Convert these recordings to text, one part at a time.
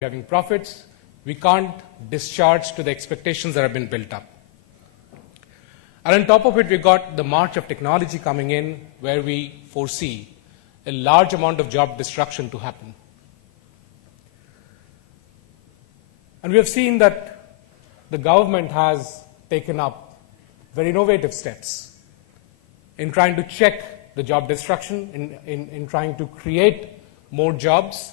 having profits, we can't discharge to the expectations that have been built up. And on top of it, we've got the march of technology coming in, where we foresee a large amount of job destruction to happen. And we have seen that the government has taken up very innovative steps in trying to check the job destruction, in trying to create more jobs,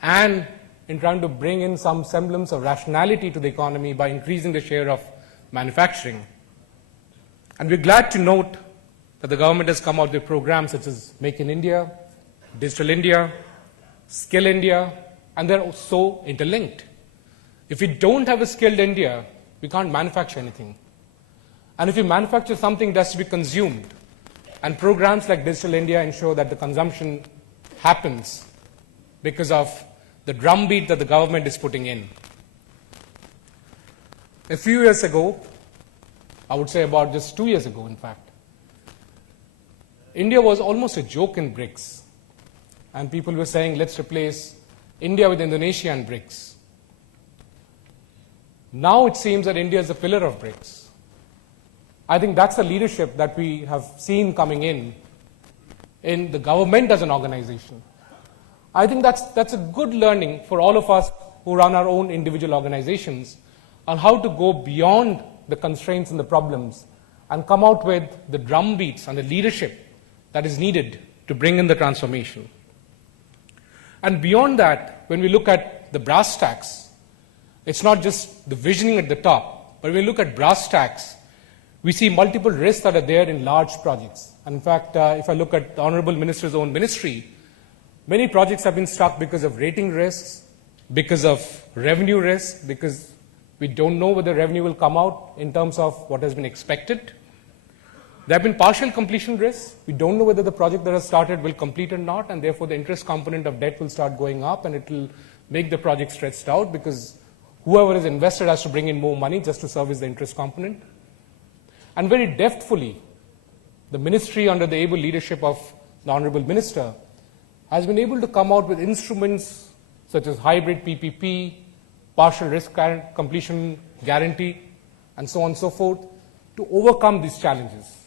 and in trying to bring in some semblance of rationality to the economy by increasing the share of manufacturing. And we're glad to note that the government has come out with programs such as Make in India, Digital India, Skill India, and they're so interlinked. If we don't have a skilled India, we can't manufacture anything. And if we manufacture something, it has to be consumed. And programs like Digital India ensure that the consumption happens because of the drumbeat that the government is putting in. A few years ago, I would say about just 2 years ago, in fact, India was almost a joke in BRICS. And people were saying, let's replace India with Indonesia and BRICS. Now it seems that India is a pillar of BRICS. I think that's the leadership that we have seen coming in the government as an organization. I think that's a good learning for all of us who run our own individual organizations on how to go beyond the constraints and the problems and come out with the drumbeats and the leadership that is needed to bring in the transformation. And beyond that, when we look at the brass tacks, it's not just the visioning at the top, but when we look at brass tacks, we see multiple risks that are there in large projects. And in fact, if I look at the Honorable Minister's own ministry, many projects have been stuck because of rating risks, because of revenue risks, because we don't know whether revenue will come out in terms of what has been expected. There have been partial completion risks. We don't know whether the project that has started will complete or not, and therefore the interest component of debt will start going up, and it will make the project stretched out because whoever is invested has to bring in more money just to service the interest component. And very deftly, the ministry under the able leadership of the Honorable Minister has been able to come out with instruments such as hybrid PPP, partial risk completion guarantee, and so on and so forth, to overcome these challenges.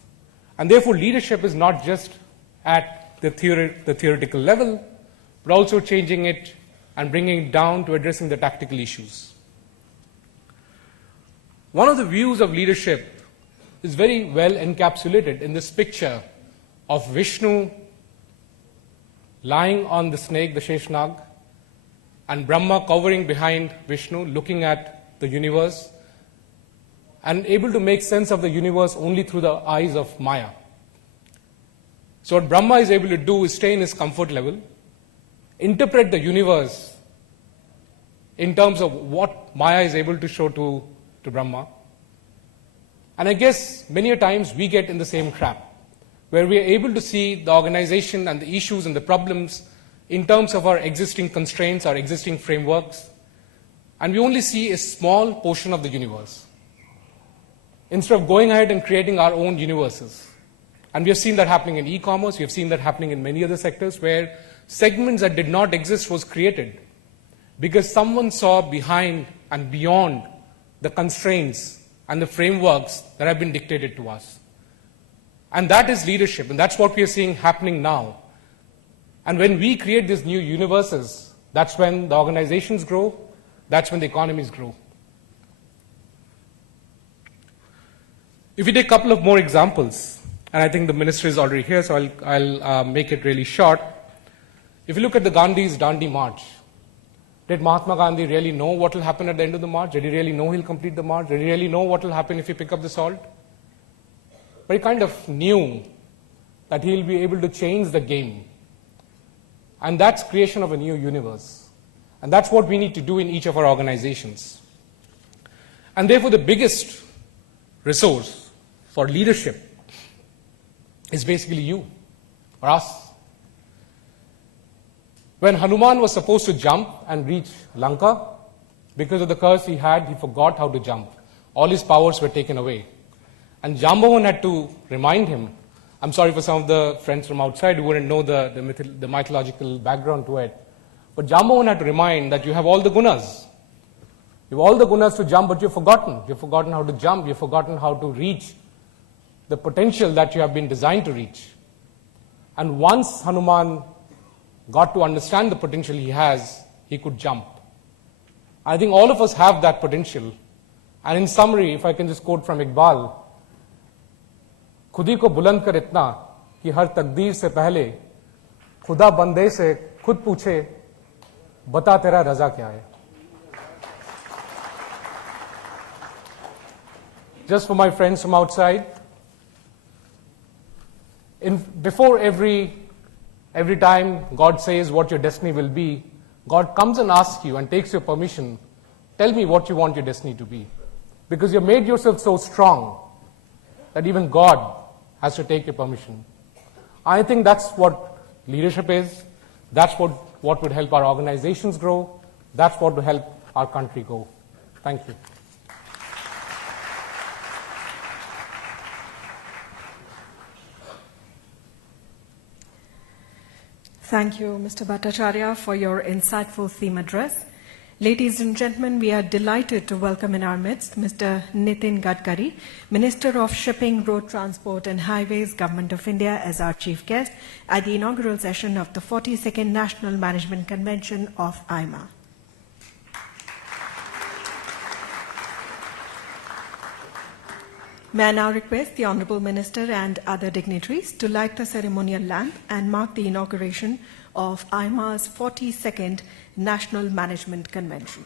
And therefore, leadership is not just at the theoretical level, but also changing it and bringing it down to addressing the tactical issues. One of the views of leadership is very well encapsulated in this picture of Vishnu lying on the snake, the Sheshnag, and Brahma covering behind Vishnu, looking at the universe, and able to make sense of the universe only through the eyes of Maya. So what Brahma is able to do is stay in his comfort level, interpret the universe in terms of what Maya is able to show to Brahma. And I guess many a times we get in the same trap, where we are able to see the organization and the issues and the problems in terms of our existing constraints, our existing frameworks, and we only see a small portion of the universe, instead of going ahead and creating our own universes. And we have seen that happening in e-commerce, we have seen that happening in many other sectors, where segments that did not exist was created because someone saw behind and beyond the constraints and the frameworks that have been dictated to us. And that is leadership, and that's what we are seeing happening now. And when we create these new universes, that's when the organizations grow, that's when the economies grow. If we take a couple of more examples, and I think the minister is already here, so I'll make it really short. If you look at the Gandhi's Dandi March, did Mahatma Gandhi really know what will happen at the end of the march? Did he really know he'll complete the march? Did he really know what will happen if he pick up the salt? But he kind of knew that he'll be able to change the game. And that's creation of a new universe. And that's what we need to do in each of our organizations. And therefore, the biggest resource for leadership is basically you, or us. When Hanuman was supposed to jump and reach Lanka, because of the curse he had, he forgot how to jump. All his powers were taken away. And Jambavan had to remind him. I'm sorry for some of the friends from outside who wouldn't know the mythological background to it. But Jambavan had to remind that you have all the gunas. You have all the gunas to jump, but you've forgotten. You've forgotten how to jump. You've forgotten how to reach the potential that you have been designed to reach. And once Hanuman got to understand the potential he has, he could jump. I think all of us have that potential. And in summary, if I can just quote from Iqbal, खुदी को बुलंद कर इतना कि हर तकदीर से पहले खुदा बंदे से खुद पूछे बता तेरा रजा क्या है. Just for my friends from outside, before every time God says what your destiny will be, God comes and asks you and takes your permission, tell me what you want your destiny to be. Because you've made yourself so strong that even God has to take your permission. I think that's what leadership is. That's what would help our organizations grow. That's what will help our country go. Thank you. Thank you, Mr. Bhattacharya, for your insightful theme address. Ladies and gentlemen, we are delighted to welcome in our midst Mr. Nitin Gadkari, Minister of Shipping, Road Transport and Highways, Government of India, as our chief guest at the inaugural session of the 42nd National Management Convention of AIMA. May I now request the Honourable Minister and other dignitaries to light the ceremonial lamp and mark the inauguration of AIMA's 42nd National Management Convention.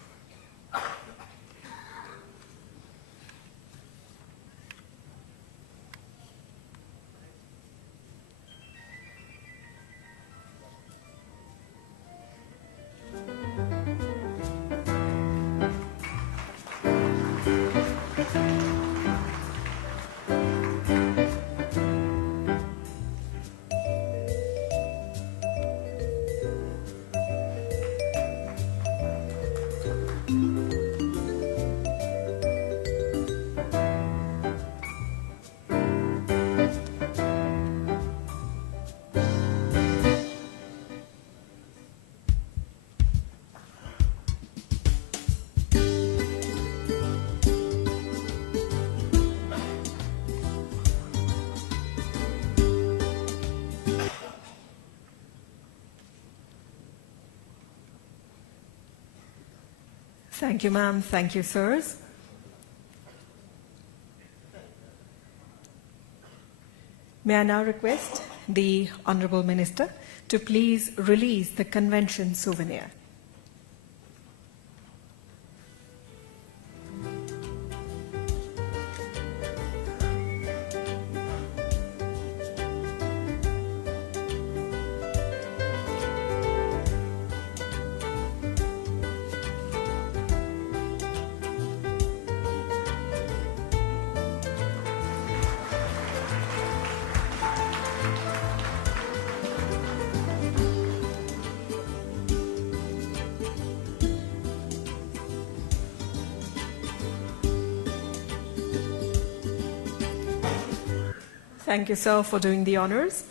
Thank you, ma'am. Thank you, sirs. May I now request the Honourable Minister to please release the convention souvenir. Thank you, sir, for doing the honours.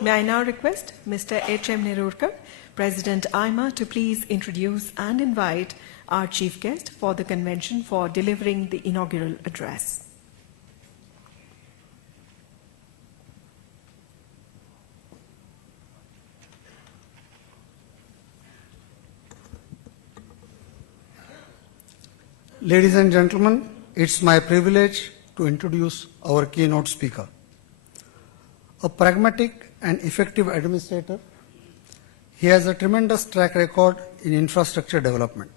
May I now request Mr. H.M. Nerurkar, President AIMA, to please introduce and invite our chief guest for the convention for delivering the inaugural address. Ladies and gentlemen, it's my privilege to introduce our keynote speaker. A pragmatic and effective administrator, he has a tremendous track record in infrastructure development.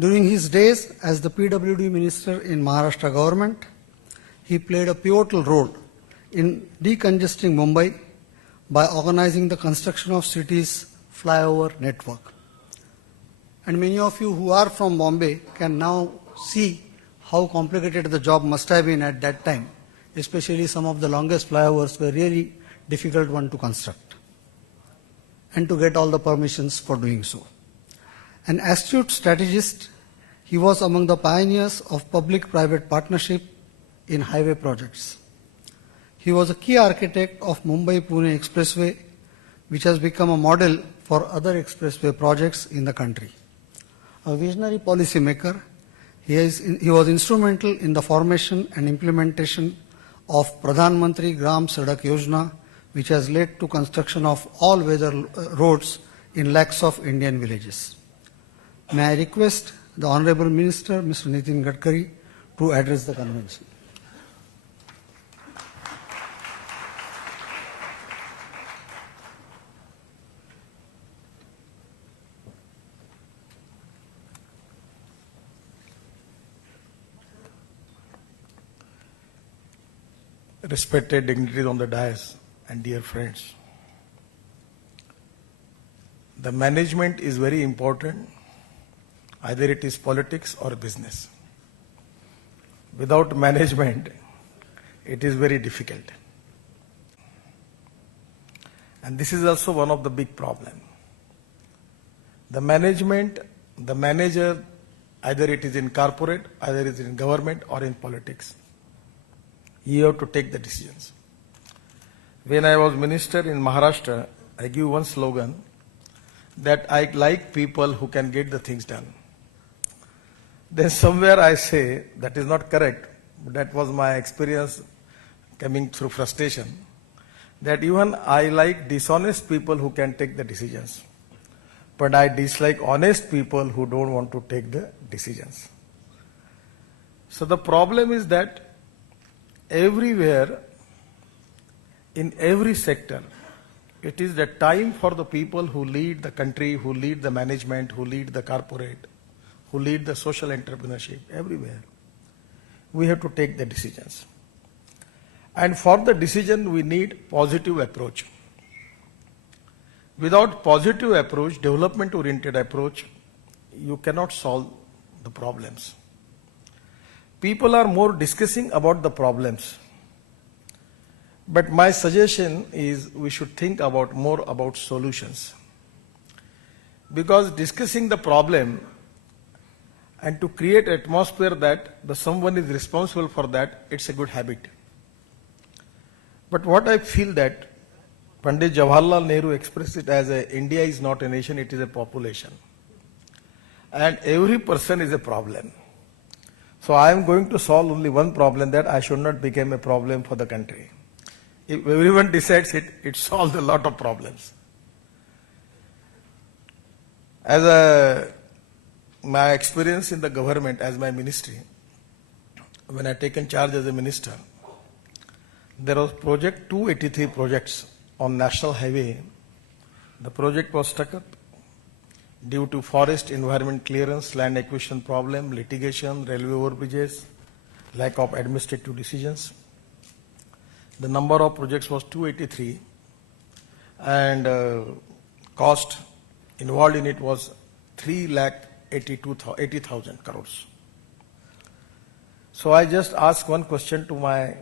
During his days as the PWD minister in Maharashtra government, he played a pivotal role in decongesting Mumbai by organizing the construction of city's flyover network. And many of you who are from Bombay can now see how complicated the job must have been at that time, especially some of the longest flyovers were really difficult one to construct and to get all the permissions for doing so. An astute strategist, he was among the pioneers of public-private partnership in highway projects. He was a key architect of Mumbai-Pune Expressway, which has become a model for other expressway projects in the country. A visionary policy maker, he was instrumental in the formation and implementation of Pradhan Mantri Gram Sadak Yojana, which has led to construction of all-weather roads in lakhs of Indian villages. May I request the Honorable Minister, Mr. Nitin Gadkari, to address the convention. Respected dignitaries on the dais and dear friends, the management is very important, either it is politics or business. Without management, it is very difficult. And this is also one of the big problems. The management, the manager, either it is in corporate, either it is in government or in politics. You have to take the decisions. When I was minister in Maharashtra, I give one slogan that I like people who can get the things done. Then somewhere I say that is not correct. That was my experience coming through frustration. That even I like dishonest people who can take the decisions. But I dislike honest people who don't want to take the decisions. So the problem is that everywhere, in every sector, it is the time for the people who lead the country, who lead the management, who lead the corporate, who lead the social entrepreneurship, everywhere. We have to take the decisions. And for the decision, we need positive approach. Without positive approach, development-oriented approach, you cannot solve the problems. People are more discussing about the problems. But my suggestion is we should think more about solutions. Because discussing the problem and to create an atmosphere that someone is responsible for that, it's a good habit. But what I feel that Pandit Jawaharlal Nehru expressed it as India is not a nation, it is a population. And every person is a problem. So I am going to solve only one problem, that I should not become a problem for the country. If everyone decides it, it solves a lot of problems. My experience in the government as my ministry, when I taken charge as a minister, there was project 283 projects on national highway. The project was stuck up due to forest environment clearance, land acquisition problem, litigation, railway overbridges, lack of administrative decisions. The number of projects was 283 and cost involved in it was 3,80,000 crores. So I just asked one question to my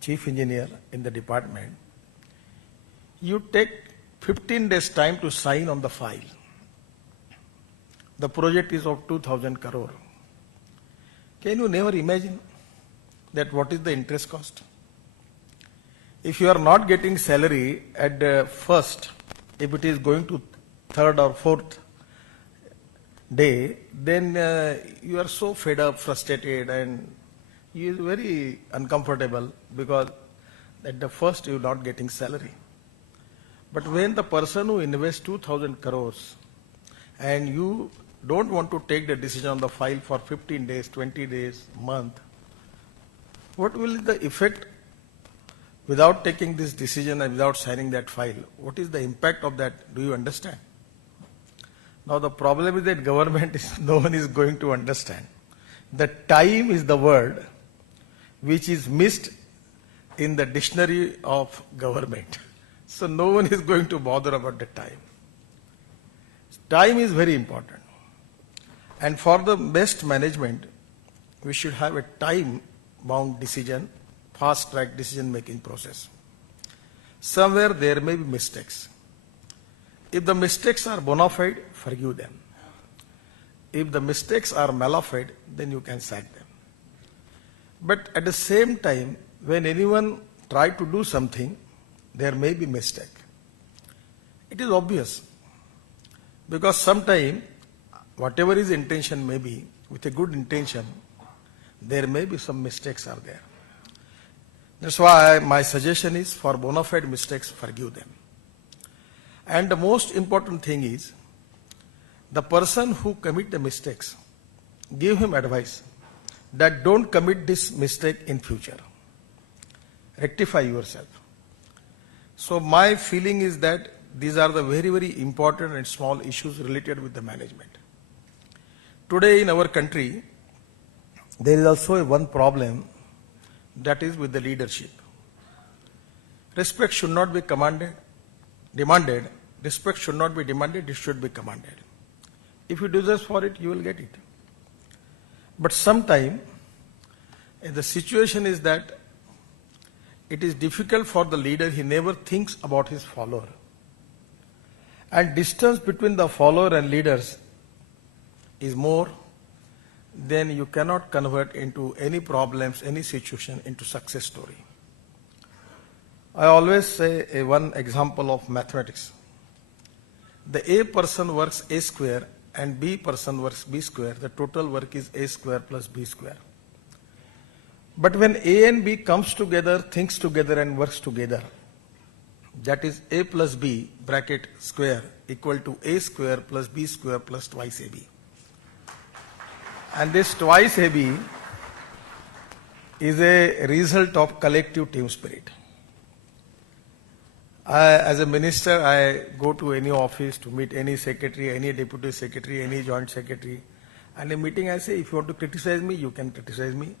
chief engineer in the department. You take 15 days time to sign on the file. The project is of 2,000 crore. Can you never imagine that what is the interest cost? If you are not getting salary at the first, if it is going to third or fourth day, then you are so fed up, frustrated, and you are very uncomfortable because at the first you are not getting salary. But when the person who invests 2,000 crores and you don't want to take the decision on the file for 15 days, 20 days, month, what will be the effect without taking this decision and without signing that file? What is the impact of that? Do you understand? Now the problem is that government no one is going to understand. The time is the word which is missed in the dictionary of government. So no one is going to bother about the time. Time is very important. And for the best management, we should have a time-bound decision, fast-track decision-making process. Somewhere there may be mistakes. If the mistakes are bona fide, forgive them. If the mistakes are mala fide, then you can sack them. But at the same time, when anyone tries to do something, there may be mistake. It is obvious because sometimes whatever his intention may be, with a good intention, there may be some mistakes are there. That's why my suggestion is for bona fide mistakes, forgive them. And the most important thing is the person who commit the mistakes, give him advice that don't commit this mistake in future. Rectify yourself. So my feeling is that these are the very, very important and small issues related with the management. Today in our country, there is also one problem, that is with the leadership. Respect should not be demanded. Respect should not be demanded, it should be commanded. If you deserve for it, you will get it. But sometimes the situation is that it is difficult for the leader, he never thinks about his follower. And distance between the follower and leaders is more, then you cannot convert into any problems, any situation into success story. I always say one example of mathematics. The A person works A square and B person works B square. The total work is A square plus B square. But when A and B comes together, thinks together and works together, that is A plus B bracket square equal to A square plus B square plus twice AB. And this twice AB is a result of collective team spirit. As a minister, I go to any office to meet any secretary, any deputy secretary, any joint secretary. And in a meeting I say, if you want to criticize me, you can criticize me.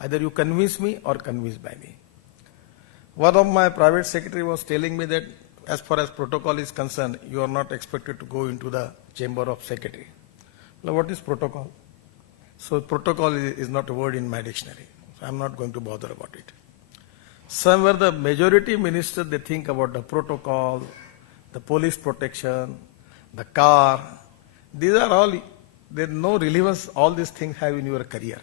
Either you convince me or convinced by me. One of my private secretary was telling me that as far as protocol is concerned, you are not expected to go into the chamber of secretary. Now, what is protocol? So protocol is not a word in my dictionary. So I'm not going to bother about it. Somewhere the majority ministers, they think about the protocol, the police protection, the car. These are all, there's no relevance all these things have in your career.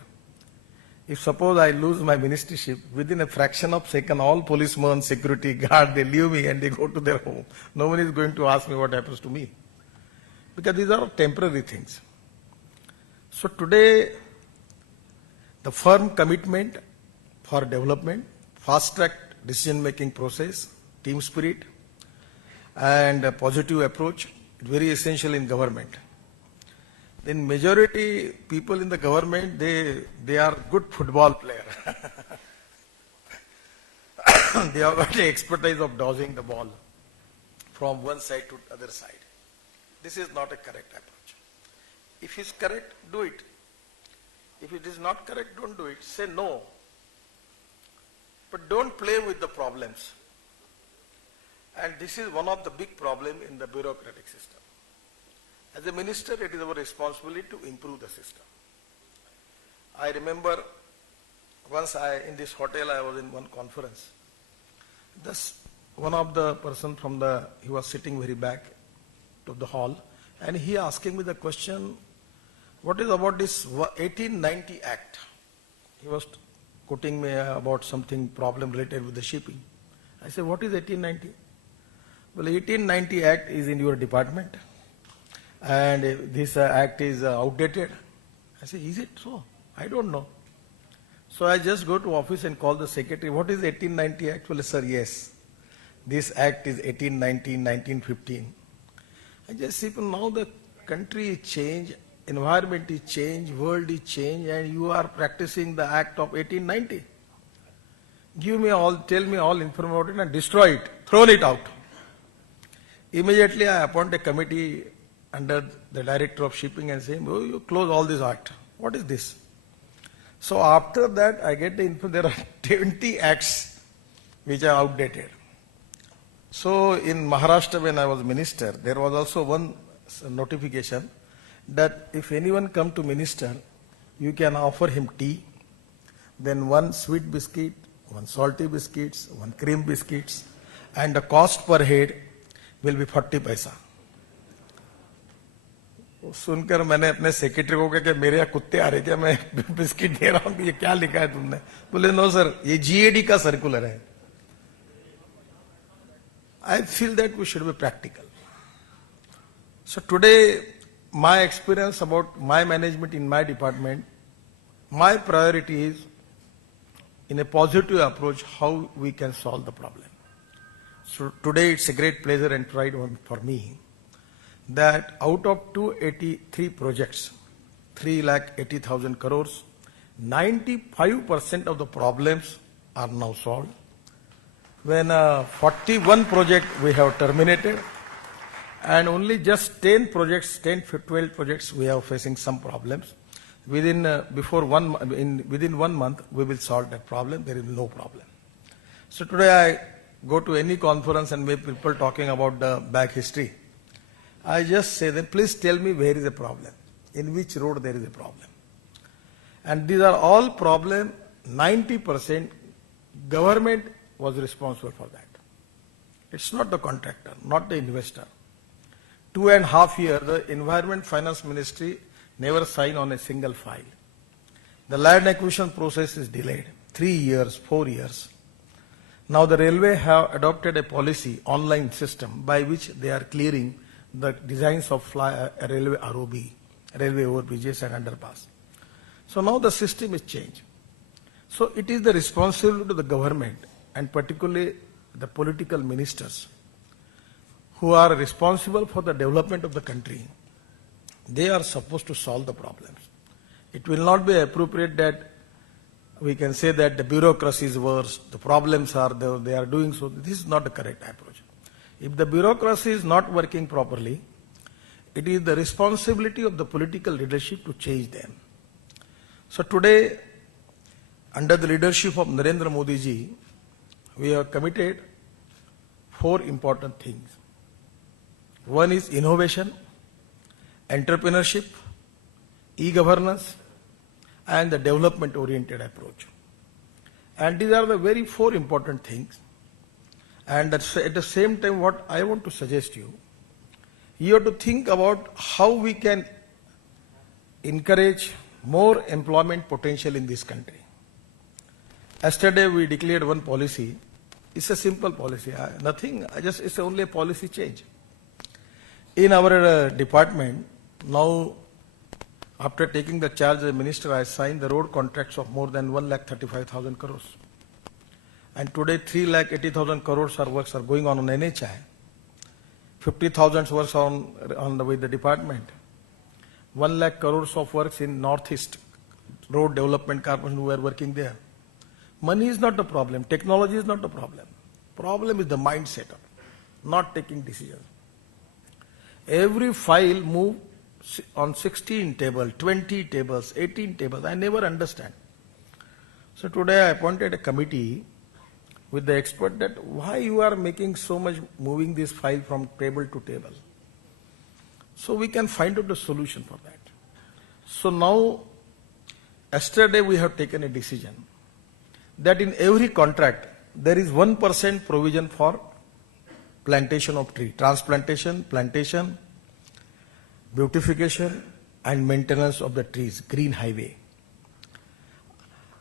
If suppose I lose my ministership, within a fraction of a second, all policemen, security guard, they leave me and they go to their home. No one is going to ask me what happens to me. Because these are temporary things. So today, the firm commitment for development, fast-track decision-making process, team spirit, and a positive approach, very essential in government. Then majority people in the government, they are good football player. They have got the expertise of dodging the ball from one side to the other side. This is not a correct approach. If it's correct, do it. If it is not correct, don't do it. Say no. But don't play with the problems. And this is one of the big problems in the bureaucratic system. As a minister, it is our responsibility to improve the system. I remember once in this hotel, I was in one conference. Thus, one of the person from he was sitting very back of the hall, and he asking me the question, what is about this 1890 Act? He was quoting me about something problem related with the shipping. I said, what is 1890? Well, 1890 Act is in your department. And this act is outdated. I say, is it so? I don't know. So I just go to office and call the secretary, what is 1890 Act? Well, sir, yes. This act is 1890, 1915. I just see, now the country is changed, environment is changed, world is changed, and you are practicing the act of 1890. Tell me all information about it and destroy it, throw it out. Immediately I appoint a committee under the director of shipping and saying, oh, you close all this act. What is this? So after that, I get the info, there are 20 acts which are outdated. So in Maharashtra, when I was minister, there was also one notification that if anyone come to minister, you can offer him tea, then one sweet biscuit, one salty biscuits, one cream biscuits, and the cost per head will be 40 paisa. सुनकर मैंने अपने secretary को कहा कि मेरे यहाँ कुत्ते आ रहे क्या, मैं बिस्किट दे रहा हूँ, ये क्या लिखा है तुमने? बोले नो सर, ये जीएडी का सर्कुलर है. I feel that we should be practical. So today, my experience about my management in my department, my priority is in a positive approach how we can solve the problem. So today it's a great pleasure and pride for me that out of 283 projects, 3,80,000 crores, 95% of the problems are now solved. When 41 projects we have terminated, and only just 10 projects, 10 to 12 projects we are facing some problems. Within 1 month we will solve that problem. There is no problem. So today I go to any conference and make people talking about the back history. I just say that please tell me where is the problem, in which road there is a problem. And these are all problem, 90% government was responsible for that. It's not the contractor, not the investor. 2.5 years, the Environment Finance Ministry never signed on a single file. The land acquisition process is delayed, 3 years, 4 years. Now the railway have adopted a policy, online system, by which they are clearing the designs of railway ROB, railway overbridges and underpass. So now the system is changed. So it is the responsibility of the government and particularly the political ministers who are responsible for the development of the country. They are supposed to solve the problems. It will not be appropriate that we can say that the bureaucracy is worse, the problems are there, they are doing so. This is not the correct approach. If the bureaucracy is not working properly, it is the responsibility of the political leadership to change them. So today, under the leadership of Narendra Modi ji, we have committed 4 important things. One is innovation, entrepreneurship, e-governance, and the development-oriented approach. And these are the very 4 important things. And at the same time, what I want to suggest you have to think about how we can encourage more employment potential in this country. Yesterday we declared one policy. It's a simple policy. It's only a policy change. In our department, now after taking the charge as a minister, I signed the road contracts of more than 1,35,000 crores. And today 3,80,000 crores works are going on NHI. 50,000 works with the department. 1 lakh crores of works in Northeast Road Development Corporation who are working there. Money is not the problem. Technology is not the problem. Problem is the mindset of not taking decisions. Every file move on 16 tables, 20 tables, 18 tables. I never understand. So today I appointed a committee with the expert that why you are making so much moving this file from table to table. So we can find out the solution for that. So now, yesterday we have taken a decision that in every contract there is 1% provision for plantation of tree, transplantation, plantation, beautification and maintenance of the trees, green highway.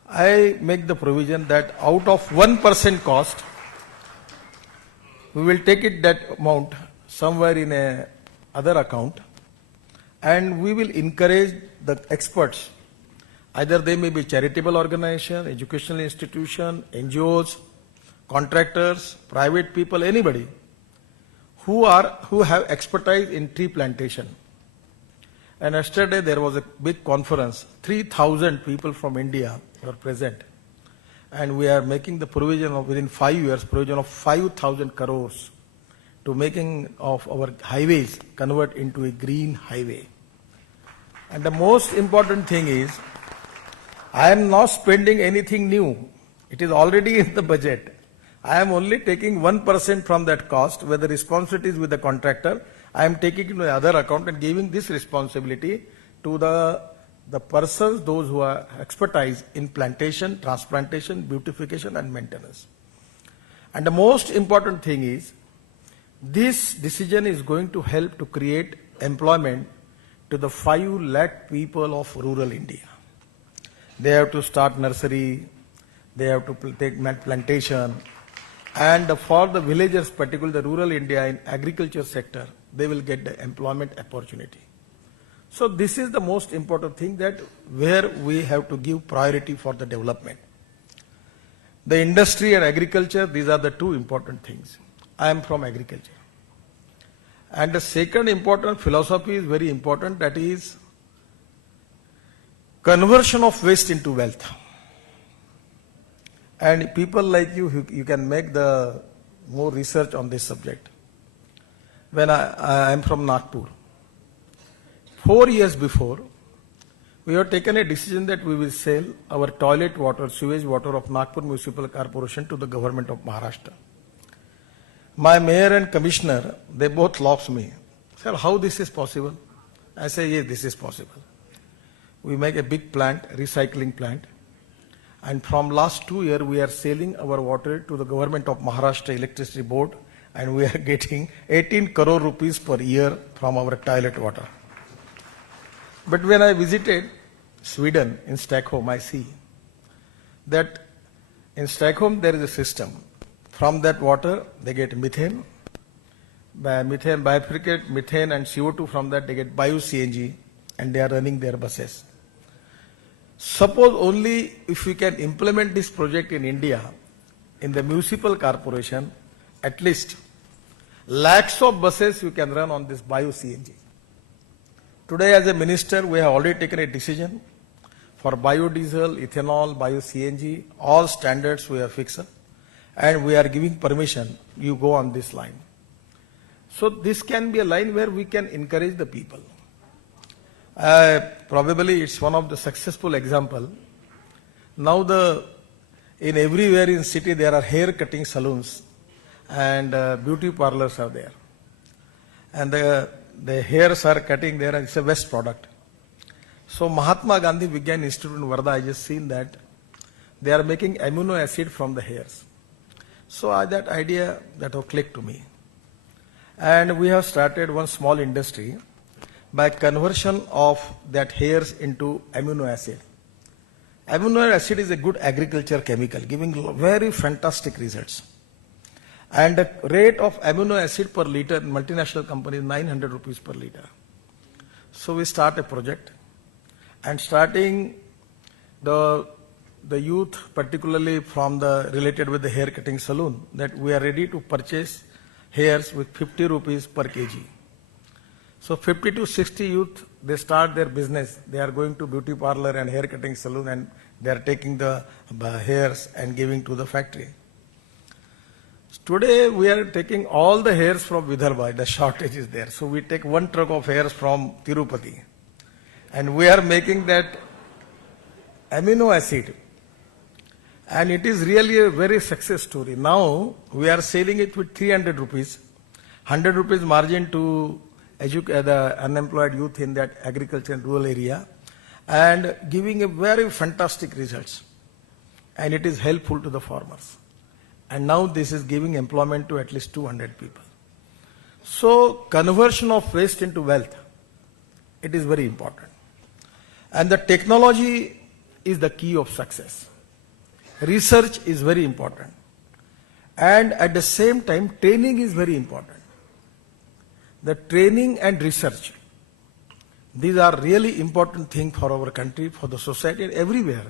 I make the provision that out of 1% cost, we will take it that amount somewhere in a other account, and we will encourage the experts. Either they may be charitable organization, educational institution, NGOs, contractors, private people, anybody who have expertise in tree plantation. And yesterday there was a big conference. 3,000 people from India were present, and we are making the provision of within 5 years provision of 5,000 crores to making of our highways convert into a green highway. And the most important thing is, I am not spending anything new. It is already in the budget. I am only taking 1% from that cost, where the responsibility is with the contractor. I am taking it to the other account and giving this responsibility to the persons, those who are expertise in plantation, transplantation, beautification and maintenance. And the most important thing is, this decision is going to help to create employment to the 5 lakh people of rural India. They have to start nursery, they have to take plantation, and for the villagers, particularly the rural India in agriculture sector, they will get the employment opportunity. So this is the most important thing, that where we have to give priority for the development. The industry and agriculture, these are the two important things. I am from agriculture. And the second important philosophy is very important, that is conversion of waste into wealth. And people like you can make the more research on this subject. When I am from Nagpur, 4 years before, we have taken a decision that we will sell our toilet water, sewage water of Nagpur Municipal Corporation to the government of Maharashtra. My mayor and commissioner, they both laughed me. Sir, how this is possible? I say, yes, this is possible. We make a big plant, recycling plant, and from last 2 years we are selling our water to the government of Maharashtra Electricity Board, and we are getting 18 crore rupees per year from our toilet water. But when I visited Sweden in Stockholm, I see that in Stockholm there is a system. From that water they get methane, bifurcate methane and CO2. From that they get bio-CNG, and they are running their buses. Suppose only if we can implement this project in India, in the municipal corporation, at least lakhs of buses you can run on this bio-CNG. Today as a minister, we have already taken a decision for biodiesel, ethanol, bio-CNG, all standards we have fixed, and we are giving permission, you go on this line. So this can be a line where we can encourage the people. Probably it's one of the successful example. Now in everywhere in city there are hair cutting salons and beauty parlors are there. And the hairs are cutting there, and it's a waste product. So Mahatma Gandhi Vigyan Institute in Varda, I just seen that they are making amino acid from the hairs. So that idea that clicked to me. And we have started one small industry by conversion of that hairs into amino acid. Amino acid is a good agriculture chemical, giving very fantastic results. And the rate of amino acid per liter in multinational company is 900 rupees per liter. So we start a project, and starting the youth, particularly from the related with the hair cutting salon, that we are ready to purchase hairs with 50 rupees per kg. So 50 to 60 youth, they start their business. They are going to beauty parlor and hair cutting salon, and they are taking the hairs and giving to the factory. Today we are taking all the hairs from Vidarbha, the shortage is there. So we take one truck of hairs from Tirupati, and we are making that amino acid. And it is really a very success story. Now we are selling it with 300 rupees, 100 rupees margin to educate the unemployed youth in that agriculture and rural area, and giving a very fantastic results. And it is helpful to the farmers. And now this is giving employment to at least 200 people. So conversion of waste into wealth, it is very important. And the technology is the key of success. Research is very important. And at the same time, training is very important. The training and research, these are really important things for our country, for the society, and everywhere.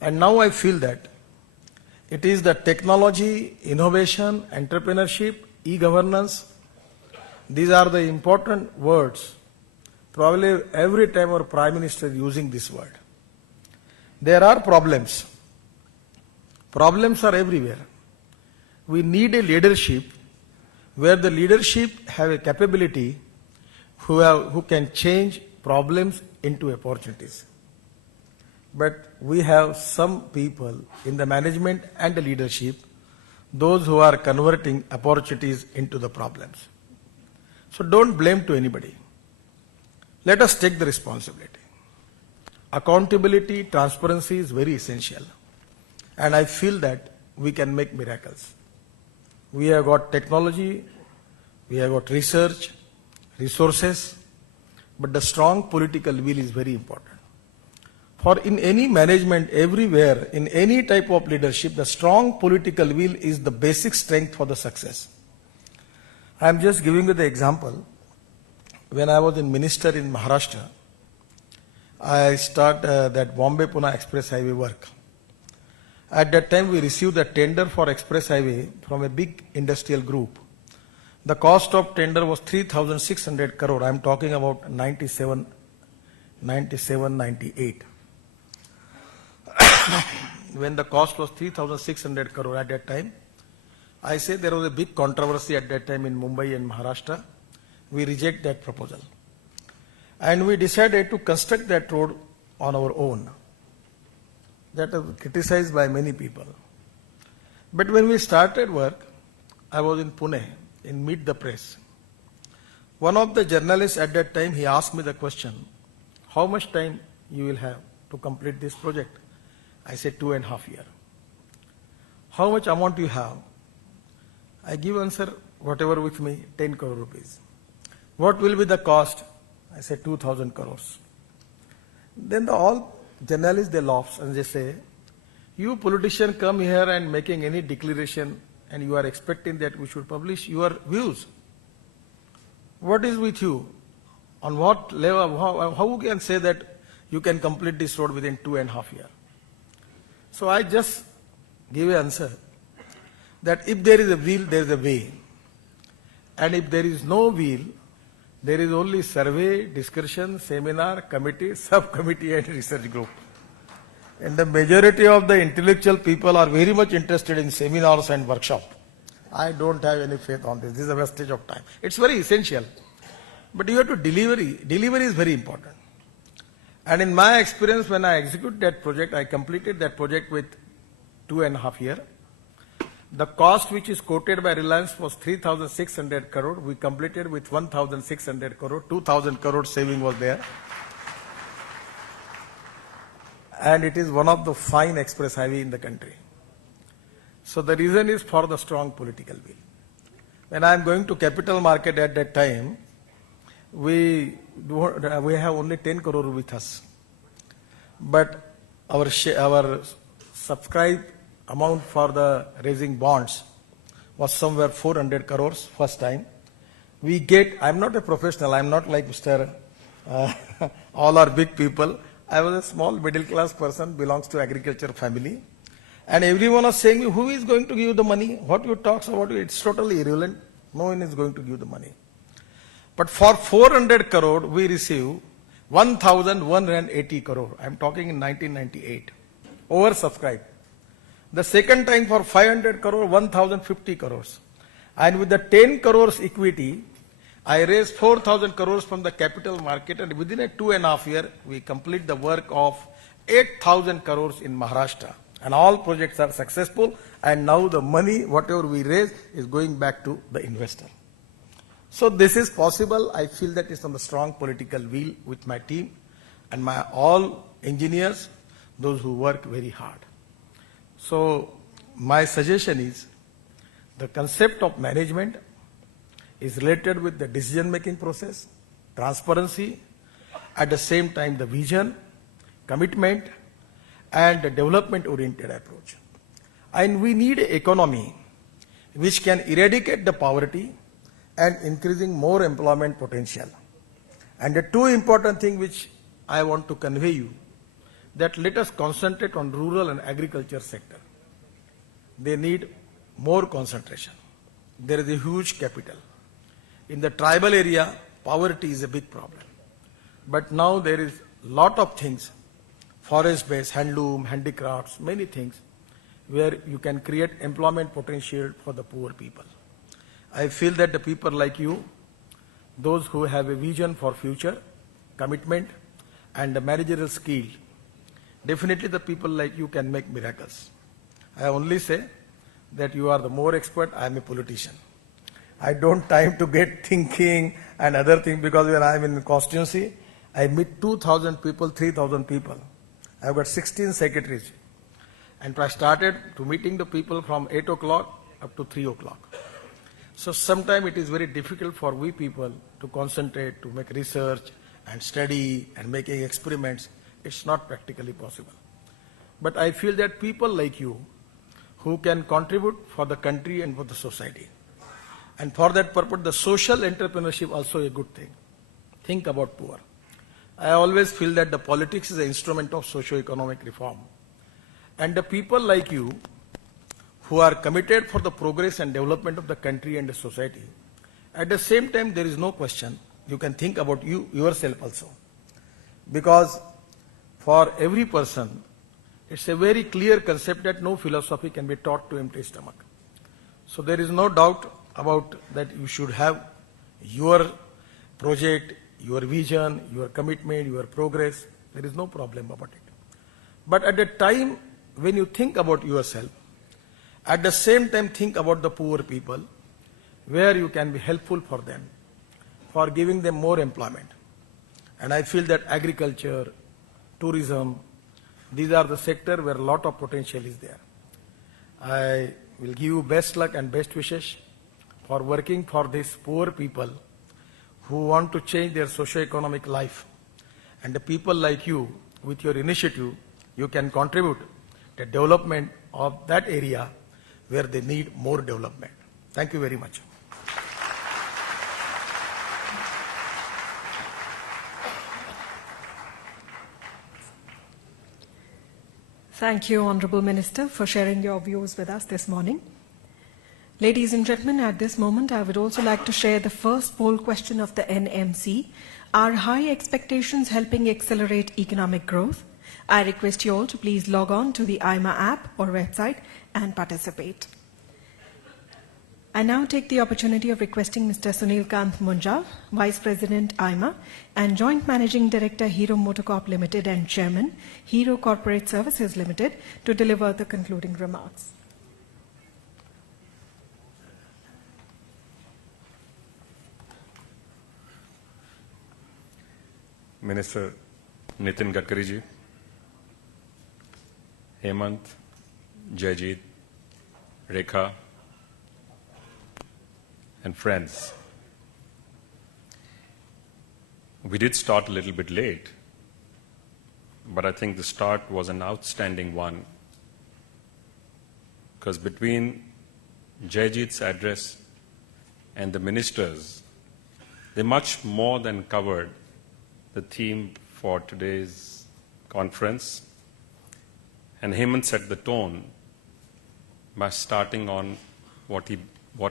And now I feel that it is the technology, innovation, entrepreneurship, e-governance. These are the important words. Probably every time our Prime Minister is using this word. There are problems. Problems are everywhere. We need a leadership where the leadership have a capability who can change problems into opportunities. But we have some people in the management and the leadership, those who are converting opportunities into the problems. So don't blame to anybody. Let us take the responsibility. Accountability, transparency is very essential. And I feel that we can make miracles. We have got technology, we have got research, resources, but the strong political will is very important. For in any management, everywhere, in any type of leadership, the strong political will is the basic strength for the success. I am just giving you the example. When I was in minister in Maharashtra, I started that Bombay-Pune Express Highway work. At that time, we received a tender for express highway from a big industrial group. The cost of tender was 3,600 crore. I am talking about 97, 98. When the cost was 3,600 crore at that time, I say there was a big controversy at that time in Mumbai and Maharashtra. We reject that proposal. And we decided to construct that road on our own. That was criticized by many people. But when we started work, I was in Pune, in Meet the Press. One of the journalists at that time, he asked me the question, how much time you will have to complete this project? I said 2.5 years. How much amount you have? I give answer, whatever with me, 10 crore rupees. What will be the cost? I said 2,000 crores. Then all journalists, they laugh and they say, you politician come here and making any declaration and you are expecting that we should publish your views. What is with you? On what level, how you can say that you can complete this road within 2.5 years? So I just give an answer that if there is a will, there is a way. And if there is no will, there is only survey, discussion, seminar, committee, subcommittee and research group. And the majority of the intellectual people are very much interested in seminars and workshops. I don't have any faith on this. This is a wastage of time. It's very essential. But you have to delivery. Delivery is very important. And in my experience, when I execute that project, I completed that project with 2.5 years. The cost which is quoted by Reliance was 3,600 crore. We completed with 1,600 crore. 2,000 crore saving was there. And it is one of the fine express highway in the country. So the reason is for the strong political will. When I am going to capital market at that time, we have only 10 crore with us. But our subscribed amount for the raising bonds was somewhere 400 crores first time. We get, I'm not a professional, I'm not like Mr. All are big people. I was a small middle class person, belongs to agriculture family. And everyone was saying, who is going to give you the money? What you talk about, it's totally irrelevant. No one is going to give the money. But for 400 crore, we receive 1,180 crore. I'm talking in 1998. Oversubscribed. The second time for 500 crore, 1,050 crores. And with the 10 crores equity, I raised 4,000 crores from the capital market, and within a 2.5 years, we complete the work of 8,000 crores in Maharashtra. And all projects are successful, and now the money, whatever we raise, is going back to the investor. So this is possible. I feel that it's on the strong political will with my team and my all engineers, those who work very hard. So my suggestion is the concept of management is related with the decision-making process, transparency, at the same time the vision, commitment, and the development-oriented approach. And we need an economy which can eradicate the poverty and increasing more employment potential. And the two important things which I want to convey you, that let us concentrate on rural and agriculture sector. They need more concentration. There is a huge capital. In the tribal area, poverty is a big problem. But now there is a lot of things, forest-based, handloom, handicrafts, many things, where you can create employment potential for the poor people. I feel that the people like you, those who have a vision for future, commitment, and the managerial skill, definitely the people like you can make miracles. I only say that you are the more expert, I am a politician. I don't time to get thinking and other things, because when I am in the constituency, I meet 2,000 people, 3,000 people. I have got 16 secretaries. And I started to meeting the people from 8 o'clock up to 3 o'clock. So sometimes it is very difficult for we people to concentrate, to make research and study and making experiments. It's not practically possible. But I feel that people like you who can contribute for the country and for the society. And for that purpose, the social entrepreneurship also a good thing. Think about poor. I always feel that the politics is an instrument of socio-economic reform. And the people like you, who are committed for the progress and development of the country and the society, at the same time, there is no question, you can think about yourself also. Because for every person, it's a very clear concept that no philosophy can be taught to empty stomach. So there is no doubt about that you should have your project, your vision, your commitment, your progress. There is no problem about it. But at the time when you think about yourself, at the same time think about the poor people, where you can be helpful for them, for giving them more employment. And I feel that agriculture, tourism, these are the sector where a lot of potential is there. I will give you best luck and best wishes for working for these poor people who want to change their socio-economic life. And the people like you, with your initiative, you can contribute to development of that area where they need more development. Thank you very much. Thank you, Honourable Minister, for sharing your views with us this morning. Ladies and gentlemen, at this moment, I would also like to share the first poll question of the NMC. Are high expectations helping accelerate economic growth? I request you all to please log on to the AIMA app or website and participate. I now take the opportunity of requesting Mr. Sunil Kant Munjal, Vice President AIMA and Joint Managing Director Hero Motorcorp Limited and Chairman Hero Corporate Services Limited to deliver the concluding remarks. Minister Nitin Gadkari ji, Hemant, Jayjeet, Rekha, and friends. We did start a little bit late, but I think the start was an outstanding one, because between Jayjeet's address and the ministers, they much more than covered the theme for today's conference. And Hemant set the tone by starting on what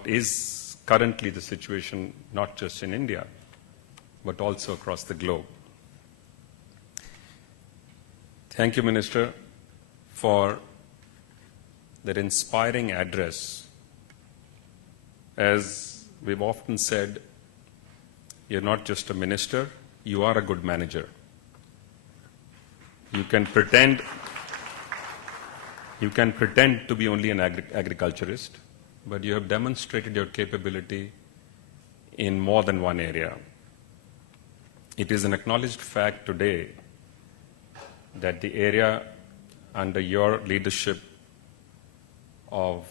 is currently the situation, not just in India, but also across the globe. Thank you, Minister, for that inspiring address. As we've often said, you're not just a minister, you are a good manager. You can pretend to be only an agriculturist, but you have demonstrated your capability in more than one area. It is an acknowledged fact today that the area under your leadership of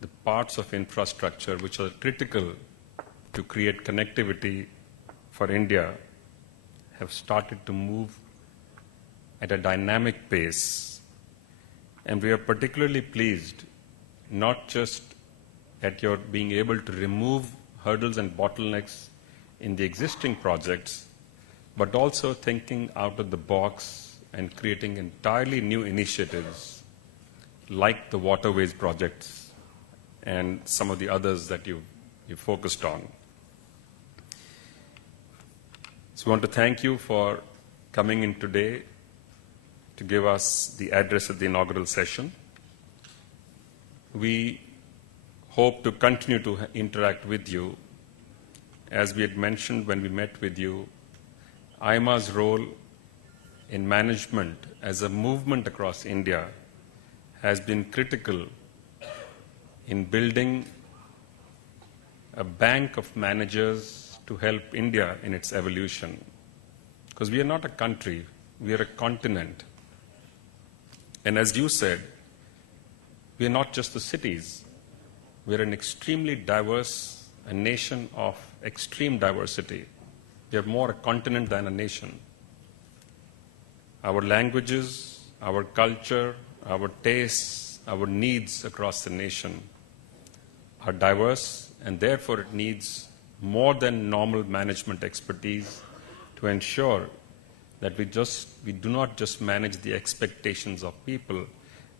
the parts of infrastructure which are critical to create connectivity for India have started to move at a dynamic pace. And we are particularly pleased not just at your being able to remove hurdles and bottlenecks in the existing projects, but also thinking out of the box and creating entirely new initiatives like the waterways projects and some of the others that you focused on. So I want to thank you for coming in today to give us the address at the inaugural session. We hope to continue to interact with you. As we had mentioned when we met with you, AIMA's role in management as a movement across India has been critical in building a bank of managers to help India in its evolution. Because we are not a country, we are a continent. And as you said, we are not just the cities. We are an extremely diverse, a nation of extreme diversity. We are more a continent than a nation. Our languages, our culture, our tastes, our needs across the nation are diverse, and therefore it needs more than normal management expertise to ensure that we do not just manage the expectations of people,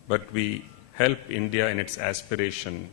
but we help India in its aspiration